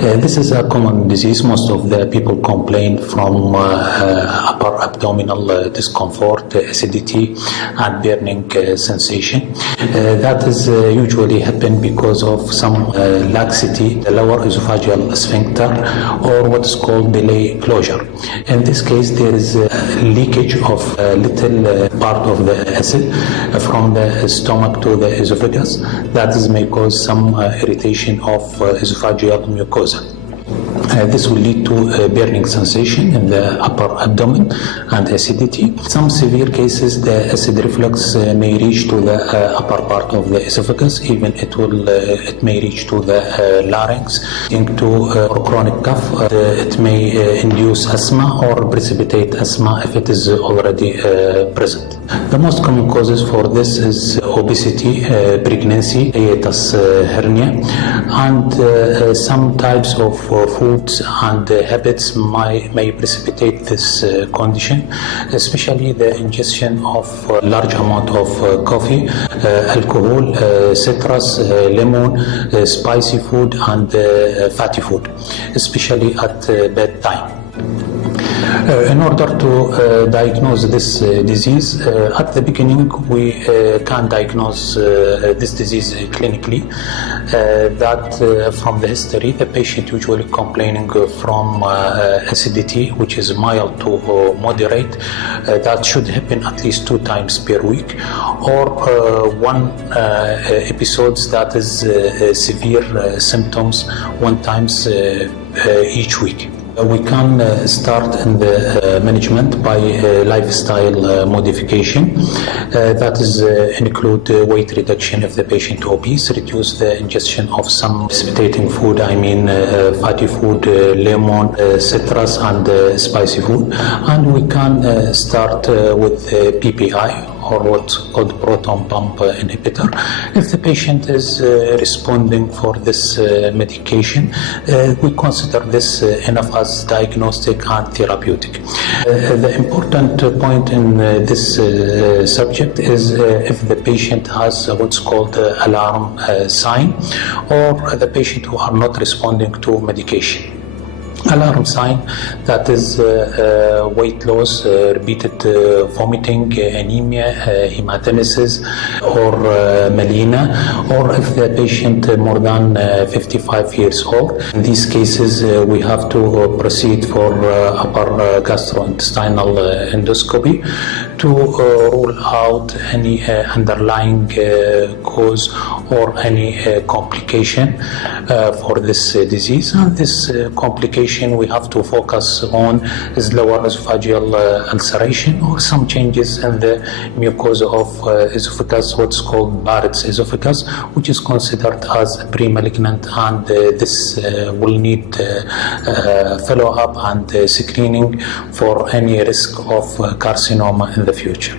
This is a common disease. Most of the people complain from upper abdominal discomfort, acidity, and burning sensation. That is usually happen because of some laxity, the lower esophageal sphincter, or what is called delay closure. In this case, there is leakage of a little part of the acid from the stomach to the esophagus. That is may cause some irritation of esophageal mucosa. This will lead to burning sensation in the upper abdomen and acidity. Some severe cases, the acid reflux may reach to the upper part of the esophagus. Even it may reach to the larynx, into chronic cough. It may induce asthma or precipitate asthma if it is already present. The most common causes for this is obesity, pregnancy, hiatus hernia, and some types of foods and habits may precipitate this condition, especially the ingestion of large amount of coffee, alcohol, citrus, lemon, spicy food, and fatty food, especially at bedtime. In order to diagnose this disease, at the beginning we can diagnose this disease clinically. That from the history, the patient usually complaining from acidity, which is mild to moderate. That should happen at least 2 times per week, or one episodes that is severe symptoms 1 times each week. We can start in the management by lifestyle modification. That is include weight reduction if the patient obese, reduce the ingestion of some precipitating food, fatty food, lemon, citrus, and spicy food. And we can start with PPI, or what's called proton pump inhibitor. If the patient is responding for this medication, we consider this enough as diagnostic and therapeutic. The important point in this subject is if the patient has what's called alarm sign, or the patient who are not responding to medication. Alarm sign, that is weight loss, repeated vomiting, anemia, hematemesis, or melena, or if the patient more than 55 years old. In these cases, we have to proceed for upper gastrointestinal endoscopy to rule out any underlying cause or any complication for this disease. And this complication we have to focus on is lower esophageal ulceration, or some changes in the mucosa of esophagus, what's called Barrett's esophagus, which is considered as pre-malignant, and this will need follow-up and screening for any risk of carcinoma in the future.